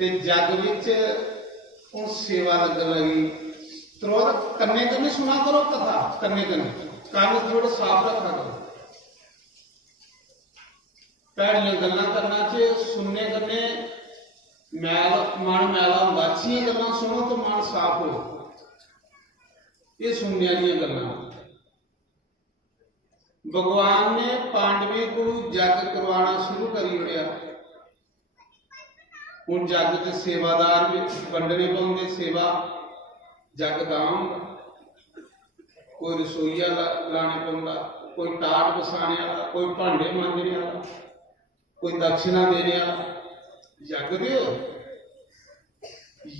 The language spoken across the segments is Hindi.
ते जग विच हुण सेवा लगन लगी। त्रोर कन्ने कन्ने सुना करो कथा, कन्ने कन्ने कान थोड़े साफ रखा करो। भैड़ियां गल्लां करना च सुनने कन्ने मैल मन मैला हुंदा, अच्छियां गल्लां सुनो तो मन साफ हो। ये सुनने वाली गल्लां। भगवान ने पांडवें को जग करवाना शुरू करी ओड़िया। हुण जग च सेवादार भी वंडने पाउंदे, सेवा जग दाम, कोई रसोईया लाने पाउंदा, कोई टाट बसाने वाला, कोई भांडे मांजने वाला, कोई दक्षिणा देने वाला। यज्ञ दिओ,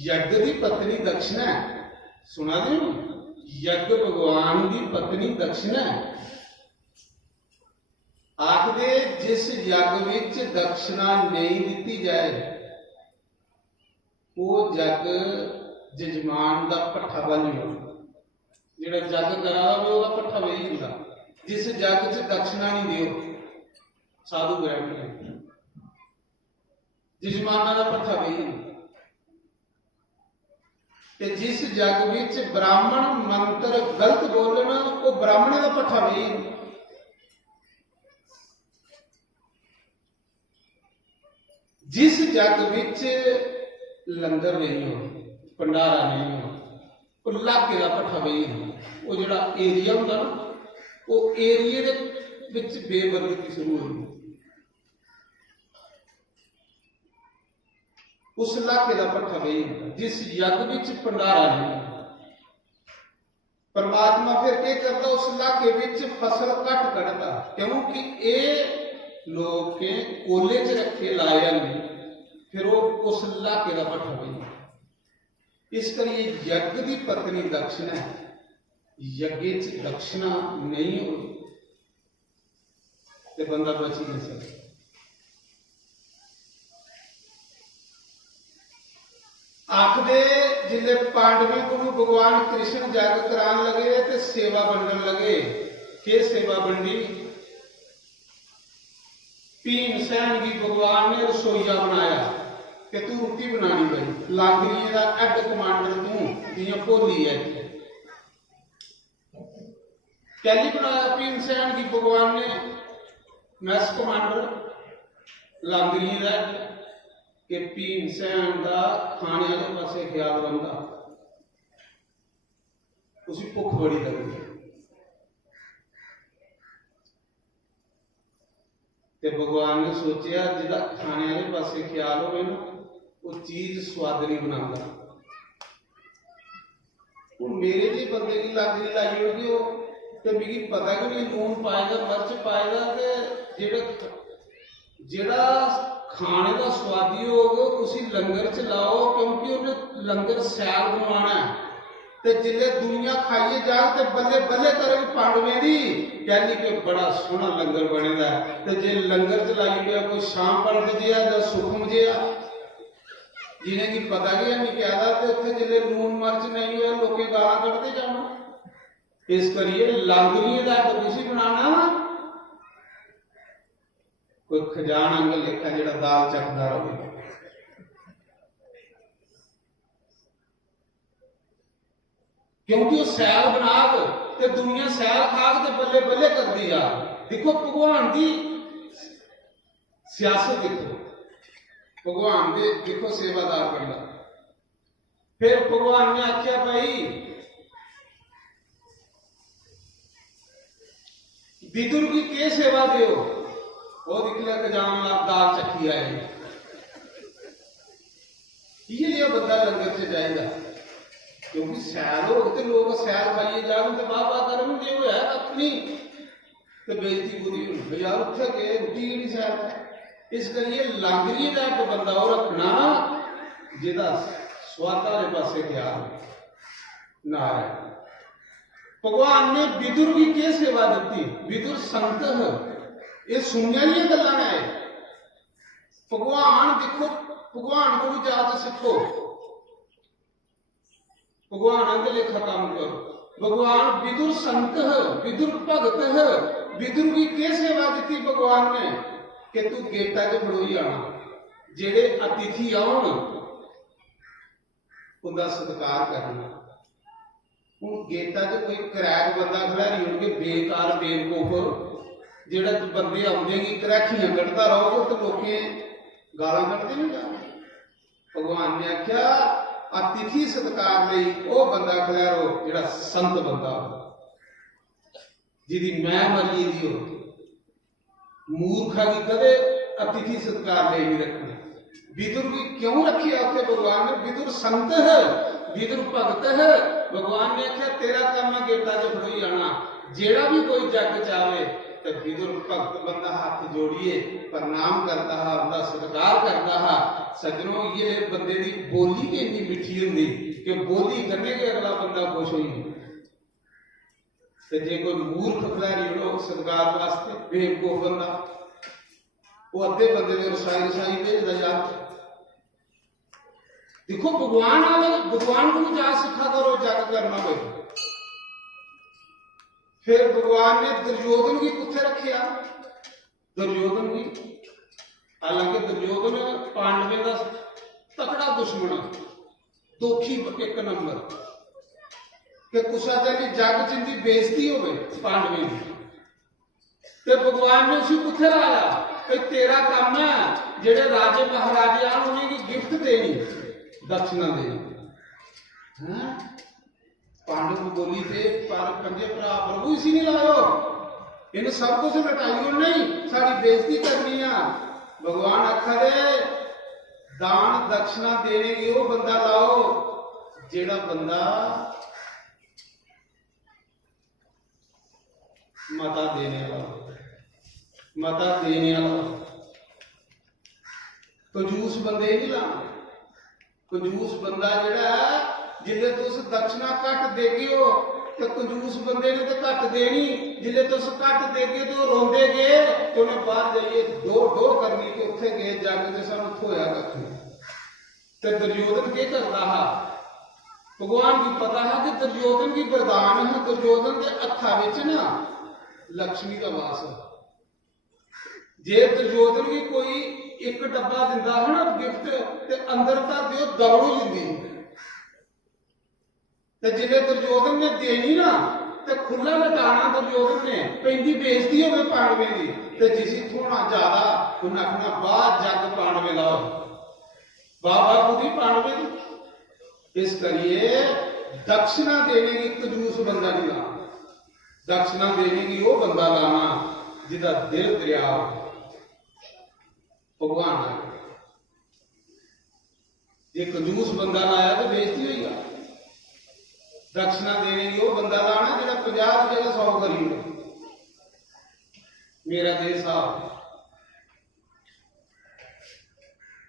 यज्ञ की पत्नी दक्षिणा है, सुना दिओ। यज्ञ भगवान की पत्नी दक्षिणा है। आखदे जिस यज्ञ विच दक्षिणा नहीं दी जाए वो यज्ञ जजमान का भट्ठा बन जाए। जिहड़ा यज्ञ करा होवे ओहदा भट्ठा वही हुंदा। जिस यज्ञ च दक्षिणा नहीं दिओ, साधु बैठ जजमाना का भट्ठा वही हुंदा। ते जिस यज्ञ विच ब्राह्मण मंत्र गलत बोलना वो ब्राह्मणे का भट्ठा वही हुंदा। जिस जग विच लंगर नहीं हो, भंडारा नहीं हो, वो इलाके का भट्ठा वही है। वो जो एरिया होंगे ना, वो एरिए दे विच बेबरकती शुरू होगी। उस इलाके का भट्ठा वही है जिस यज्ञ विच भंडारा नहीं। परमात्मा फिर क्या करता, उस इलाके विच फसल घट कढ़ता, क्योंकि ये लोग के कोले च रखे लाया नहीं। फिर वो उस इलाके का भट्ठा वही। इस करिए यज्ञ की पत्नी दक्षिणा है। यज्ञ च दक्षिणा नहीं होगी तो बंदा बची नहीं सकता। आखदे जिले पांडवी को भगवान कृष्ण जग करान लगे तो सेवा बंटन लगे। के सेवा बंटी? भीमसैन की भगवान ने रसोईया बनाया कि तू रोटी बनानी भाई, लागरी का हेड कमांडर तू जियां भोली है। कैली बनाया भीमसैन की भगवान ने मैस कमांडर लागरी का कि भीमसैन का खाने वाले पासे ख्याल रहा। उसी भुख बड़ी लगती ते भगवान ने सोचा जिहदा खाने वाले पासे ख्याल होवे ना वो चीज स्वाद नहीं बनाता। हुण मेरे जी बंदे की लागरी लाई होगी वो तो मिगी पता कि नहीं लून पाएगा मिर्च पाएगा कि जिहड़ा खाने का स्वादी होगा उसी लंगर च लाओ, क्योंकि उन्हें लंगर सैल बनवाना है। ते जिले दुनिया खाइए जाग ते बल्ले बल्ले करेगी पांडवें दी कहनी कि बड़ा सोहना लंगर बनेगा। ते जे लंगर च लाई गया कोई शाम पंत जिया या सुखम जिया जिन्हें की पता कि नहीं कहता तो उत्थे जिले लून मिर्च नहीं हुआ लोग गाला कढ़ते जाना। इस करिए लागरिए का तुसी बनाना कोई खजान अंग लेखा जिहड़ा दाल चखदा रहे। क्योंकि वो सैल बना के दुनिया सैल खा के बल्ले बल्ले करती जा। देखो भगवान की सियासत, देखो भगवान के देखो सेवादार बंदा। फिर भगवान ने आख्या भाई विदुर की के सेवा दियो। वो निकले खजान दाल चखी आए। ये लिया बंदा लंगर से जाएगा क्योंकि सैल हो तो लोग सैल खाइए जाओ तो बाबा करम जे वो है अपनी तो बेइज्जती पूरी हो यार उठे के रोटी नहीं सैल है। इस करिए लांगरी का एक बंदा और रखना जिहदा स्वादा वाले पासे ख्याल ना है। भगवान ने विदुर की क्या सेवा दी? विदुर संत है, ये सुनने वाली गल्लां ने। भगवान देखो, भगवान को भी जात सीखो, भगवान आगे लेखा काम करो। भगवान विदुर संत है, विदुर भगत है। विदुर की क्या सेवा दी भगवान ने कि तू गेटा च खड़ोई आना, जेड़े अतिथि आउण उनका सत्कार करना। हूँ गेटा च कोई क्रैक बंदा खिलाड़ी होगे बेकार बेवकूफ जेड़ा बंदे आते कि क्रैखियां कटता रहोगे तो लोग गालां कटते नहीं जाते। भगवान ने आख्या अतिथि सत्कार लई वो बंदा खिलारो जेड़ा संत बंदा जिदी मैं मरी दी हो। मूर्खा की कदे अतिथि सत्कार ले नहीं रखना। विदुर भी क्यों रखी आपके भगवान ने? विदुर संत है, विदुर भगत है। भगवान ने आख्या तेरा काम है गेटा च खड़ोई आना। जेड़ा भी कोई जग चाहे तो विदुर भगत बंदा हाथ जोड़िए प्रणाम करता है, उनका सत्कार करता है। सज्जनों ये बंदे की बोली की इतनी मिठी होंगी कि बोली करने के अगला बंदा खुश होई। जे कोई मूर्ख खिलाड़ी हो सत्कार वास्ते बेवकूफ बंदा वो अद्धे बंदे ने रसाई रसाई भेजता यार। देखो भगवान को जा सिखा करो जग करना हो। फिर भगवान ने दुर्योधन की कुत्थे रखिया? दुर्योधन की हालांकि दुर्योधन पांडवे का तकड़ा दुश्मन दोखी एक नंबर कि कुसा चली जग जिंदी बेइज्जती हो पांडवे की। भगवान ने उसी कुत्थे लाया कि तेरा काम है जेड़े राजे महाराजे उन्हें गिफ्ट देनी दक्षिणा देनी। पांडव को बोली थे पर पंजे भरा प्रभु इसी नहीं लायो इन सब कुछ लटाइयो नहीं साड़ी बेइज्जती करनी है। भगवान आखा दे दान दक्षिणा देने की वो बंदा लाओ जेड़ा बंदा मता देने वाला कंजूस बंदे नहीं लाना। कंजूस बंदा जेड़ा जिले तुस दक्षिणा घट देगे हो तो कंजूस बंदे ने तो घट देनी। जिले तुस घट देगे तो रोंदे गए तो उन्हें बाहर जाइए डो डो करनी कि उत्थे गए जग से सानू थोया कख नहीं। दुर्योधन के करता है? भगवान की पता है कि दुर्योधन की वरदान है। दुर्योधन के हथा विच ना लक्ष्मी का वास है। जे दुर्योधन की कोई एक डब्बा दिंदा है ना गिफ्ट ते अंदर धर दियो दौड़ जिंदी ते जिले दुर्योधन ने देनी ना ते खुला लटाना दुर्योधन ने पैंदी बेइज्जती होवे पांडवे की ते जिसी थोड़ा ज्यादा उन्हें आखना बाहर जग पांडवे लाओ बाबा बुद्धि पांडवे की। इस करिए दक्षिणा देने की कंजूस बंदा नहीं लाना। दक्षिणा देने की वो बंदा लाना जिदा दिल दरिया हो। भगवान आए जे कंजूस बंदा लाया तो बेइज्जती होगा। दक्षिणा देने की वो बंदा लाना जो 50 की जगह 100 करी हो। मेरा देश साहब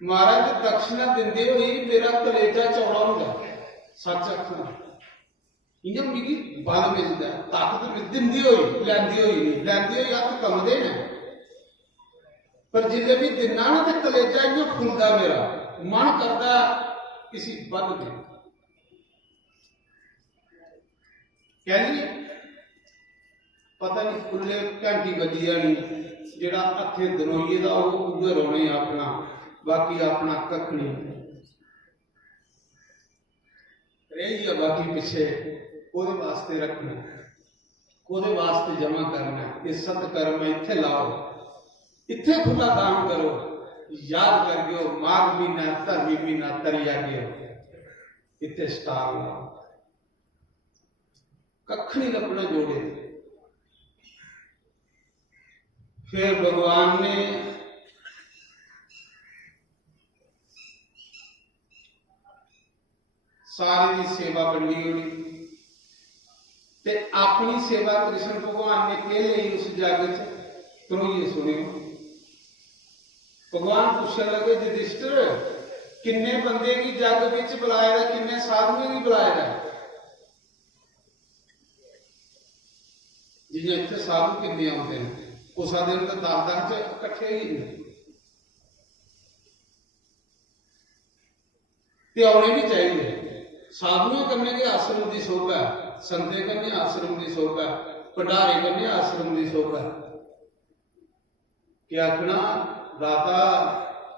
महाराज दक्षिणा दिंदे हुई मेरा कलेजा चौड़ा होगा। सच आखना इन्हें मिगी बल मिलता है ताकत दिंदी हुई लैंदी हुई हथ कमदे ने पर जिले भी दिना ना तो कलेजा इं खुलता मेरा मन करता किसी बद में कह लीए पता नहीं खुले घंटी बजी जानी जेड़ा हथे दनोईए का उगे रोने अपना बाकी अपना कख नहीं रही है। बाकी पिछे कोदे वास्ते रखना कोदे वास्ते जमा करना। ये सत्कर्म इत्थे लाओ इत्थे खुला दान करो याद कर गयो माघ महीना धर्मी महीना तरिया गयो इत्थे स्टार लाओ कख नहीं लपना जोड़े। फिर भगवान ने सारी की सेवा बंडी होनी ते अपनी सेवा कृष्ण भगवान ने कह ली उस जग च। तो ये सुनियो भगवान पूछने लगे युधिष्ठिर किन्ने बंदे की जग विच बुलाया है किन्ने साधुओं की बुलाया है? जिन्हें इतने साधु किन्ने आते हैं उस दिन तो 10-10 इकट्ठे ही नहीं आने भी चाहिए। साधुओं करने के आश्रम की शोभा संते करने आश्रम की शोभा भंडारे करने आश्रम की शोभा क्या आखना दाता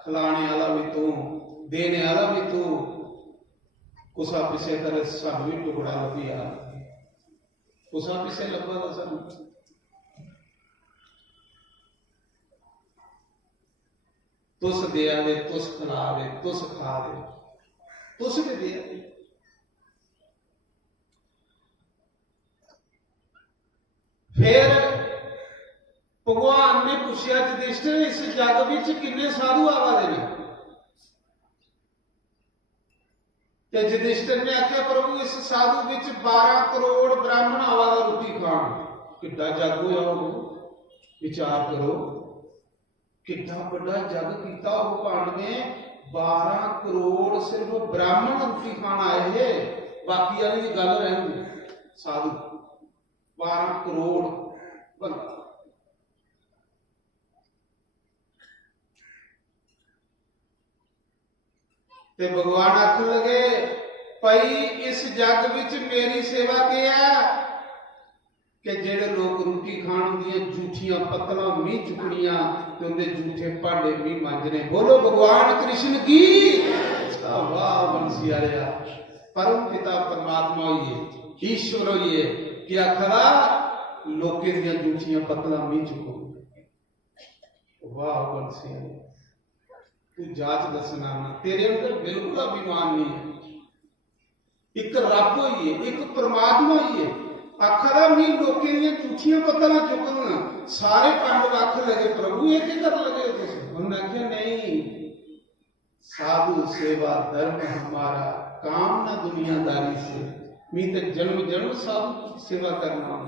खिलाने वाला भी तू देने वाला भी तू कुसा पिछे करे सब भी टुकड़ा लभी आ कुसा पिछे लभा था सब तुस दे आवे तुस खिलावे तुस खावे तुस भी दे आवे। फिर भगवान ने पूछा युधिष्ठिर इस जग विच किन्ने साधु आवादे ने ते युधिष्ठिर ने आख्या प्रभु इस साधु विच 12 करोड़ ब्राह्मण आवादा रोटी खाण किड्डा जग होया हो विचार करो किड्डा बड़ा जग कीता हो पांड ने 12 करोड़ सिर्फ ब्राह्मण रोटी खाण आए है बाकी वाली दी गल रहंदी साधु 12 करोड़ बंदा ते भगवान आखन लगे भाई इस जग विच मेरी सेवा के है कि जेड़े लोग रोटी खाण दियां झूठियां पत्तलां भी चुकनियां ते उनदे झूठे भांडे भी मांजने। बोलो भगवान कृष्ण की वाह बंसी आया परम पिता परमात्मा होइए ईश्वर होइए कि आखरा लोके दियां झूठियां पत्तलां भी चुको वाह बंसी आया तू जाच दसना ना तेरे अंदर बिल्कुल अभिमान नहीं है। एक रब होइए एक परमात्मा होइए आखरा मी लोके दियां झूठियां पत्तलां चुकन सारे पंडित आख लगे प्रभु ये की कर लगे तुसीं उन्होंने आख्या नहीं साधु सेवा धर्म हमारा काम ना दुनियादारी से मी तो जन्म जन्म साधु सेवा करना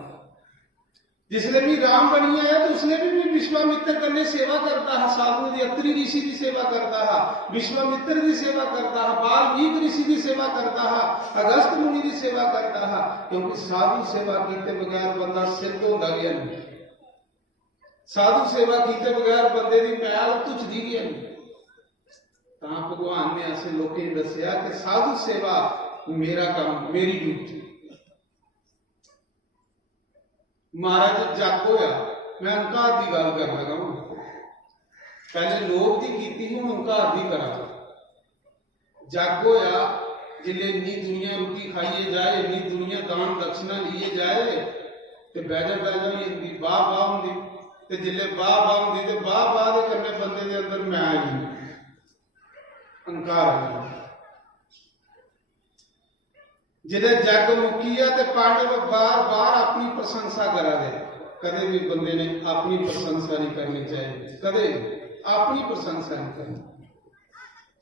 जिसने भी राम बनी आया तो उसने भी विश्वामित्र करने सेवा करता है साधु की अत्रि ऋषि की सेवा करता है विश्वामित्र की सेवा करता है वाल्मीकि ऋषि की सेवा करता है अगस्त मुनि की सेवा करता है क्योंकि साधु सेवा किए बगैर बंदा सिद्ध होता गया नहीं साधु सेवा किए बगैर बंदे की मैल तुझदी गया नहीं। भगवान ने ऐसे लोगों ने दसिया कि साधु सेवा मेरा काम मेरी ड्यूटी। महाराज जग होया मैं अंकार की गल कर लगा पहले लोग की की हूं अंकार की करा जग होया जिले इन्नी दुनिया रोटी खाइए जाए इन्नी दुनिया दान दक्षिणा लीए जाए तो बैजा होंगी वाह वाह होंगी तो जिले वाह वाह होंगी तो वाह वाह के करने बंदे के अंदर मैं आई अंकार आ गया जिले जग मुकी है तो पांडव बार बार अपनी प्रशंसा करा दे कदे भी बंदे ने अपनी प्रशंसा नहीं करनी चाहिए कदे अपनी प्रशंसा नहीं करनी।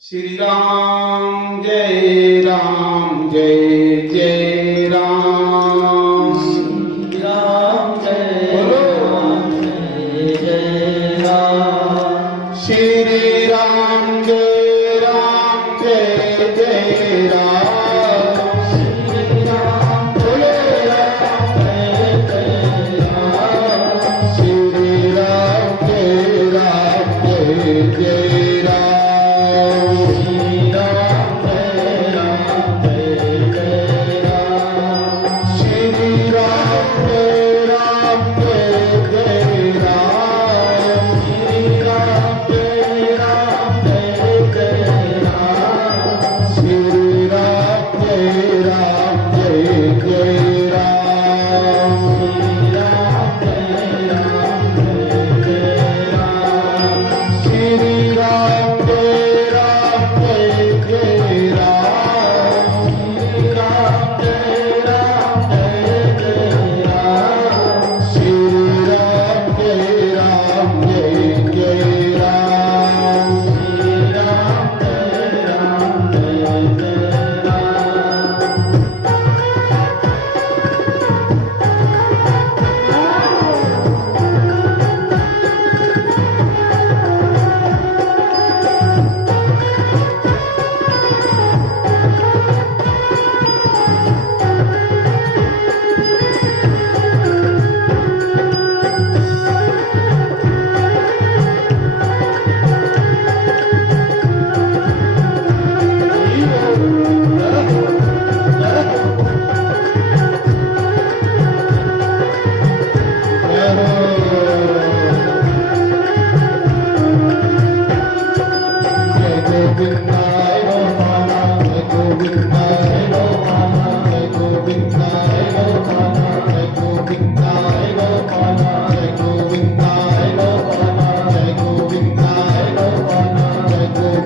श्री राम जय राम जय जय राम श्री राम जय राम जय जय राम श्री राम जय राम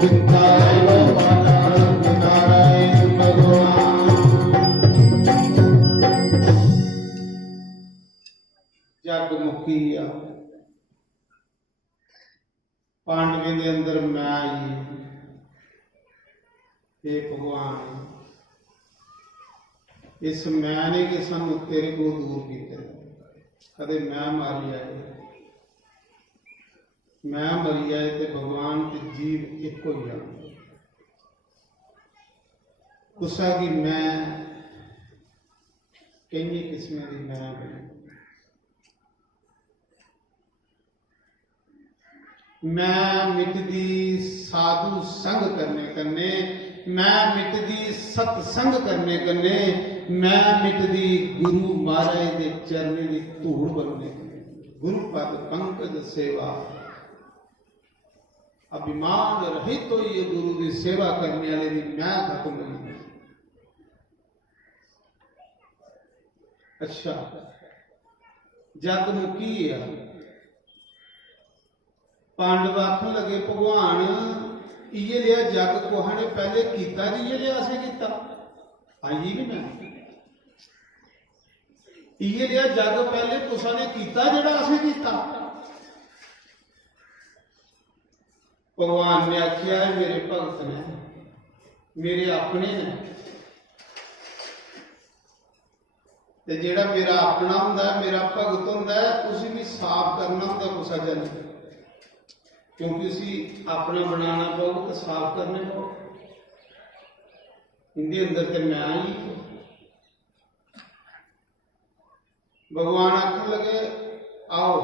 पिता एवं माता नारायण भगवान। जग मुक्ति आ पांडवें दे अंदर मैं आई, हे भगवान इस मैं ने कि सानू तेरे को दूर किया। कदे मैं मारी आए, मैं मरी आए तो भगवान ते जीव एक ही आ। गुस्सा की मैं कई किस्म की मैं बनी। मैं मिटदी साधु संग करने कन्ने, मैं मिटदी सत्संग करने कन्ने, मैं मिटदी गुरु महाराज के चरणे की धूड़ बनने कन्ने। गुरु पद पंकज सेवा अभिमान रहित तो ये गुरु की सेवा करने वाले की मैं खत्म नहीं। अच्छा जग नूं की है? पांडव आखन लगे भगवान इये लिया जग कोहा ने पहले कीता जी, ये लिया असें कीता आई नहीं मैं। इये लिया जग पहले तुसा ने कीता जेड़ा असें कीता। भगवान ने आख्या मेरे भगत ने, मेरे अपने ने, ते जेड़ा मेरा अपना हुंदा मेरा भगत हुंदा उसी भी साफ करना हुंदा कुसा जन, क्योंकि उसी अपना बनाना पो तो साफ करने पो। इनके अंदर तो मैं ही। भगवान आखन लगे आओ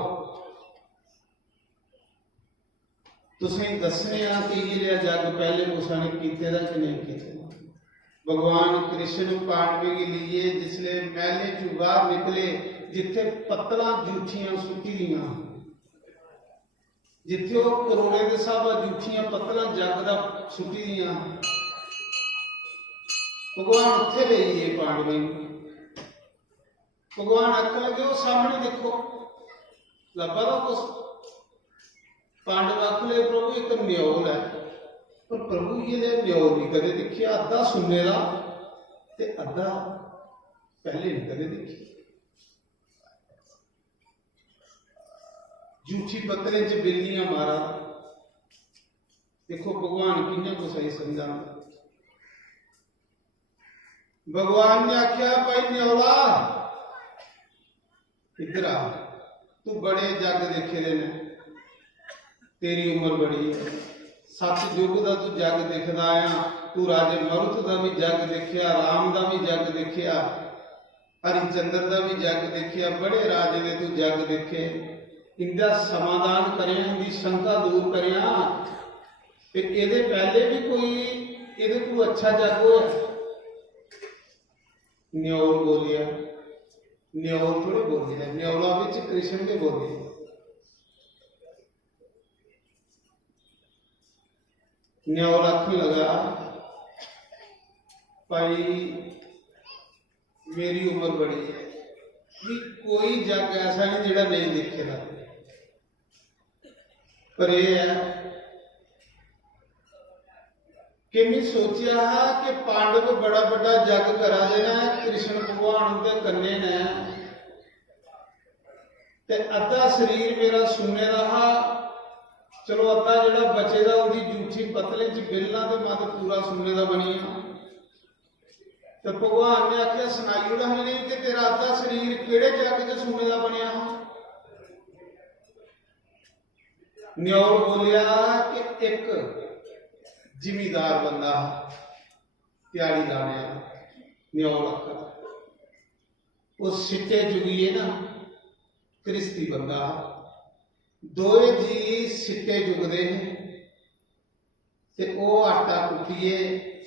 तुसें दसने कि ये लिया जग पहले मूसा ने कीते दा कि नहीं कीते। भगवान कृष्ण पांडवे के लिए जिसले मैले चू बाहर निकले, जिथे पत्तलां जूठियां सुटी दियां, जिथे वो करोड़े के साहब जूठियां पत्तलां जग दा सुटी दियां, भगवान उत्थे ले आइए पांडवे। भगवान आखन लगे वो सामने देखो लभा दा कुछ। पांडव आखले प्रभु एक न्योल है, पर प्रभु ये ले न्योल नहीं कदे देखिया, अद्धा सुनने दा ते अद्धा पहले नहीं कदे देखी। जूठी पत्तले च बिल्लियां मारा। देखो भगवान किन्ने को सही समझा। भगवान ने आख्या भाई न्योला इधर आ, तू बड़े जग देखे दे ने, तेरी उम्र बड़ी है, सत युग का तू जग देखदा आया, तू राजे मरुत का भी जग देखिया, राम का भी जग देखिया, हरिचंद्र का भी जग देखिया, बड़े राजे ने तू जग देखे। इनका समाधान करिया, इनकी शंका दूर करिया, फिर ये पहले भी कोई ये को अच्छा जग हो। न्योल बोलिया, न्योल थोड़े बोलिया, न्योला विच कृष्ण के बोले। न्योल आखन लगा भाई मेरी उम्र बड़ी है, भी कोई जग ऐसा नहीं जिहड़ा नहीं देखेगा, पर यह है कि मैं सोचा कि पांडव बड़ा बड़ा जग करा देना, कृष्ण भगवान उनके कन्ने ने, ते अद्धा शरीर मेरा सुनने रहा, चलो अद्धा जड़ा बचेगा उनकी जूठी पतले च बिलना तो मैं तो पूरा सुनने का बनी हाँ। तो भगवान ने आख्या सुनाई ओड़ा नहीं कि तेरा अद्धा शरीर केड़े जग च सुनने का बनया। न्योल बोलिया कि एक जिमीदार बंदा त्याड़ी लाने न्योल आखा, उस सिट्टे जुगिए ना क्रिस्ती बंदा, दोए जी सिट्टे जुगदे हैं ते ओ आटा कुटिए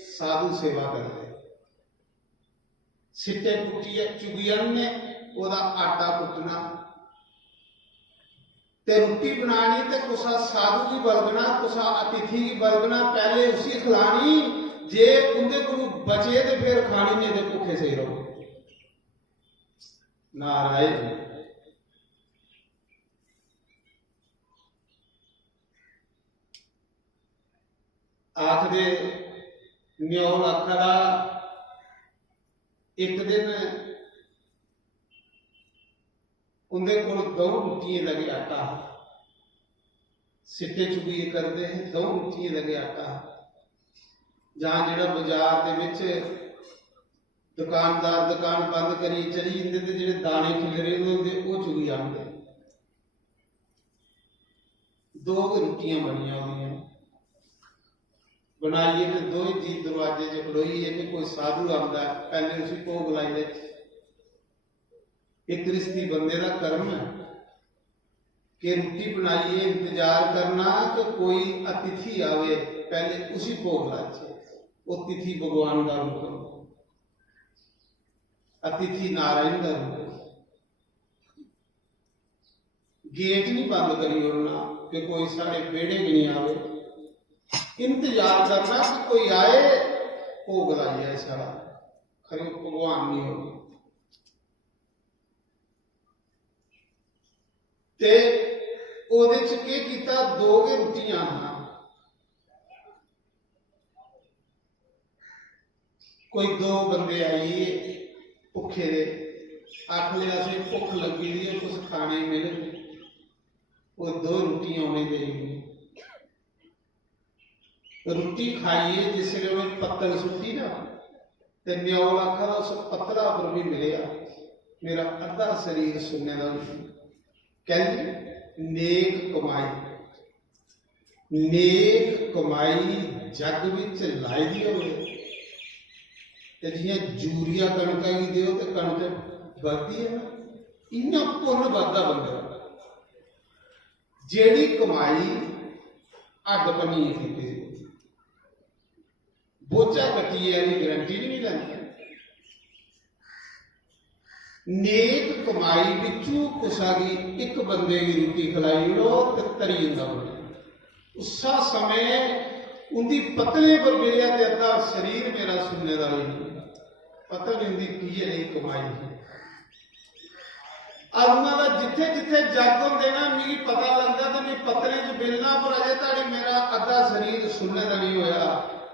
साधु सेवा करते। सिट्टे कुटिए चुगियन ने ओदा आटा कुटना ते रोटी बनानी, ते कुसा साधु की बलगना, कुसा अतिथि की बलगना, पहले उसी खिलानी, जे उनके को बचे तो फिर खानी, नहीं तो भूखे सही रहो। नारायण आखदे न्योल आखड़ा एक दिन उनके कोल 2 रोटियां लगे आटा सिट्टे चुगिए करते हैं 2 रोटियां लगे आटा जहां जेड़ा बाजार दे विच दुकानदार दुकान बंद करी चली जाते थे जेडे दाने खिलरे होंगे वो चुगी आते 2 रोटियां बनिया हुई बनाइए तो 2 ही जी दरवाजे च खड़ोईए कि कोई साधु आता है पहले उसी भोग लाई दे एक गृहस्थी बंदे का कर्म है कि रोटी बनाइए इंतजार करना कि कोई अतिथि आवे पहले उसी भोग लाचे वो तिथि भगवान का रूप अतिथि नारायण का रूप गेट नहीं बंद करी उड़ना कि कोई साढ़े बेड़े भी नहीं आवे इंतजार करना कि कोई आए भोग लाइए सारा खरे भगवान नहीं हो ते ओदे च के कीता 2 रोटियां हाँ कोई 2 बंदे आइए भुखे दे आख लिया से भुख लगी दी है कुछ खाने मिले वो 2 रोटियां उन्हें दे रोटी खाइए जिसने उन्हें पत्तल सुट्टी ना ते न्योल आखा उस पत्तला पर भी मिले मेरा अद्धा शरीर सुनने का कहते नेक कमाई जग विच लाई दी होवे ते जियां जूरिया कणका ही दिओ ते कणक बढ़दी है इन्ना पुण्य बढ़दा बंदे जेड़ी कमाई अड बनी है बोझा कट्टी है गारंटी नहीं लैंदी नेक कमाई बिचू कुसागी एक बंदे की रोटी खिलाई लो तो तरी जाता बने उसा समय उनकी पतले पर मिलिया ते अद्धा शरीर मेरा सुनने का ही पता नहीं उनकी की है कमाई और उन्होंने जिथे जिथे जग होंगे ना मेरी पता लगता तो मैं पतले च मिलना पर अजे तक मेरा अद्धा शरीर सुनने का नहीं होया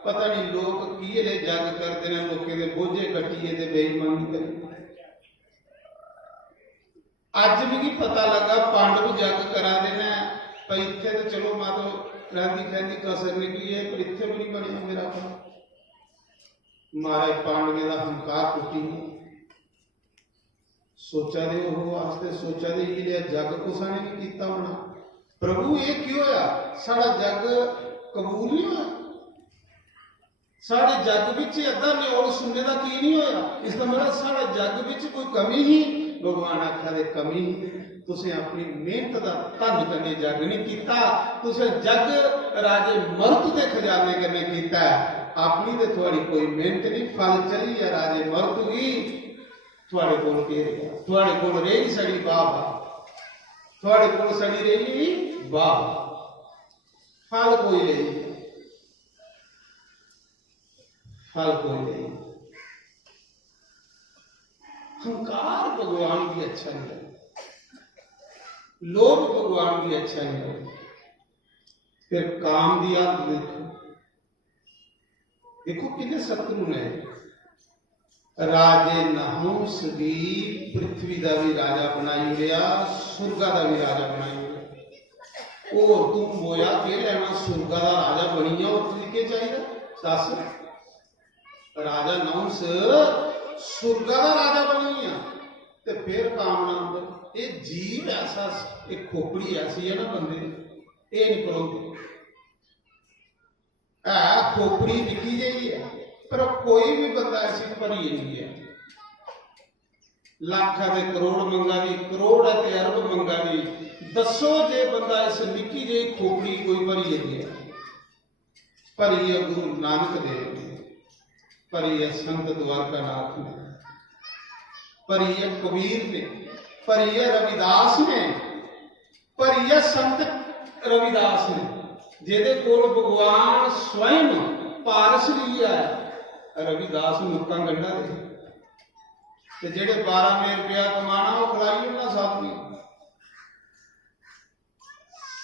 पता नहीं लोग की जग करते हैं लोगों के बोझे कट्टिए तो बेईमानी करी अज भी पता लगा पांडव जग करा देना भाई इतने तो चलो मातो रहती कहती कसर निकली है पर इतने भी नहीं बने मेरा काम महाराज पांडवे का हंकार टुटी सोचा दे वास्ते सोचा दे ये जग कुसा ने नहीं किया होना प्रभु ये क्यों होया साड़ा जग कबूल नहीं होया साढ़े जग विच अद्धा न्योल सुनने का की नहीं होया इसका मतलब साढ़े जग विच कोई कमी ही भगवान आख्या दे कमी तुसें अपनी मेहनत का धन करने जग नहीं किया तुसें जग राजे मरुत के खजाने करने किया अपनी तो थोड़ी कोई मेहनत नहीं फल चली है राजे मरुत की थोड़े कोल के थोड़े कोल रही सड़ी बाबा थोड़े कोल सड़ी रही बाबा फल कोई रही फल कोई नहीं हंकार भगवान भी अच्छा नहीं लगे लोभ भगवान भी अच्छा नहीं लगे फिर काम की आदत देखो देखो कितने शत्रु ने राजे नहुस भी पृथ्वी का भी राजा बनाई हुआ सुरगा का भी राजा बनाई हुआ और तू मोया के लेना सुरगा का राजा बनी और तरीके चाहिए दस राजा नहुस सुरगा का राजा बनी है तो फिर कामना अंदर ये जीव ऐसा एक खोपड़ी ऐसी है ना बंदे ये नहीं परोंगे खोपड़ी दिखी जाइए है पर कोई भी बंदा ऐसी भरी नहीं है लाखा दे करोड़ मंगा दी करोड़ है ते अरब मंगा दी दसो जे बंदा इस निकी जी खोपड़ी कोई भरी है भरी है गुरु नानक देव ने भरी है संत द्वारकानाथ ने भरी है कबीर ने भरी है रविदास ने भरी है संत रविदास ने जेदे कोल भगवान स्वयं पारस लिया है रविदास मुक्का गंढा दे ते जेडे 12 रुपया कमाना वो खिलाई ना साधु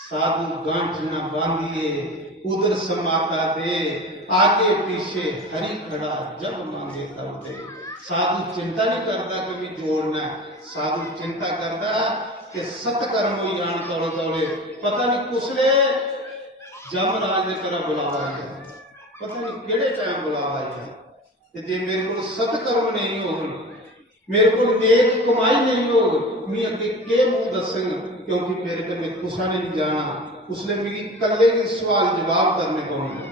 साधु गंठ न बांधिए उधर समाता दे, आगे पीछे हरि खड़ा जब मांगे तब दे। साधु चिंता नहीं करता कभी जोड़ना, साधु चिंता करता कि सतकर्म ही आन तौले तौले, पता नहीं कुसले जमराज ने तेरा बुलावा है, पता नहीं केड़े टाइम बुलावा है। ते जे मेरे को सतकर्म नहीं हो, मेरे को नेक कमाई नहीं हो, मैं अगे के मुंह दसेंगा, क्योंकि मेरे को मैं कुसा ने नहीं जाना, उसने मेरी कल्ले के सवाल जवाब करने को होंगे।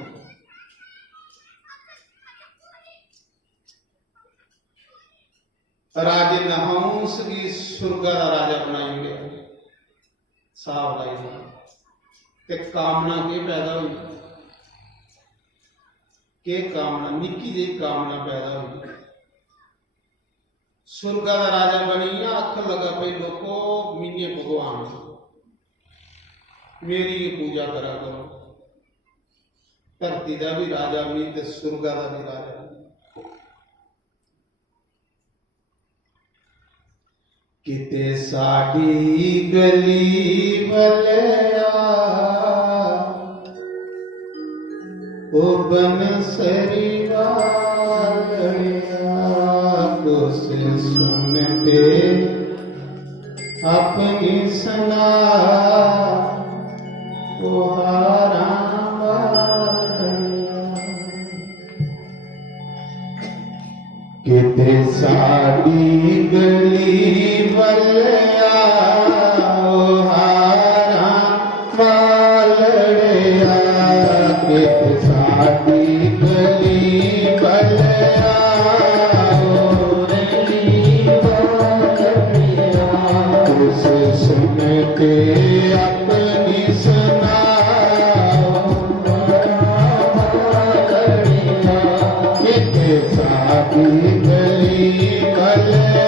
राजे नहुस की सुरगा का राजा बनाएंगे, साहब लाई ते कामना के पैदा हुई, के कामना निक्की जी कामना पैदा हुई, सुरगा का राजा बनी, अख लगा पे लोगो मीने भगवान मेरी पूजा करा करो। धरती का भी राजा भी ते सुरगा का भी राजा। किते साडी गली वलया ओ बनसरी वालिया, कुछ सुनते अपनी सना ओ हाराम वालिया। किते साडी गली वलया ओ हाराम वालिया, किते साडी गली वलया ओ रली वालिया, कुछ सुनते अपनी सुना वालिया। किते साडी गली वलया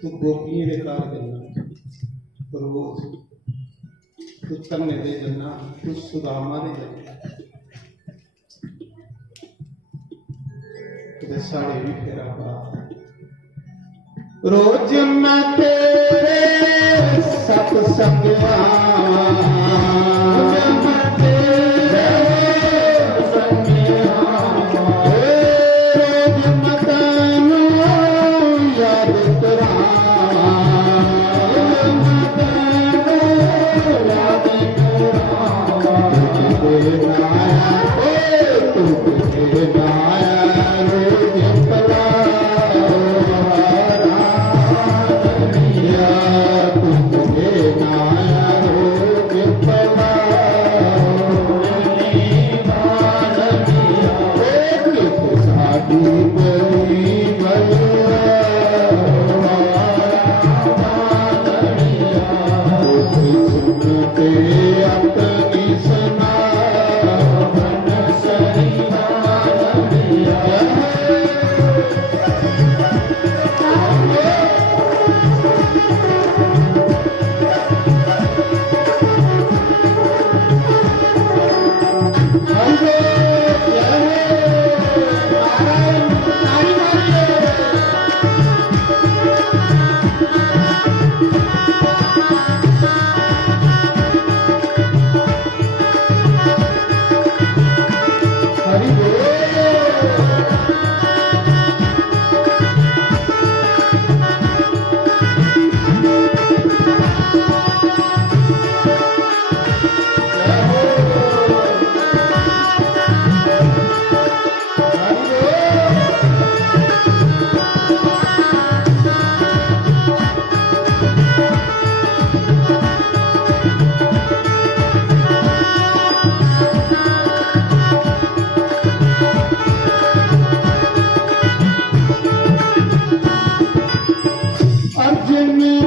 तू गोपियों के कार जन्ना, रोज तू तन्ने दे जन्ना, तू सुदामा दे जन्ना, ते साढ़े भी फेरा पा। रोज मैं तेरे सत्संग में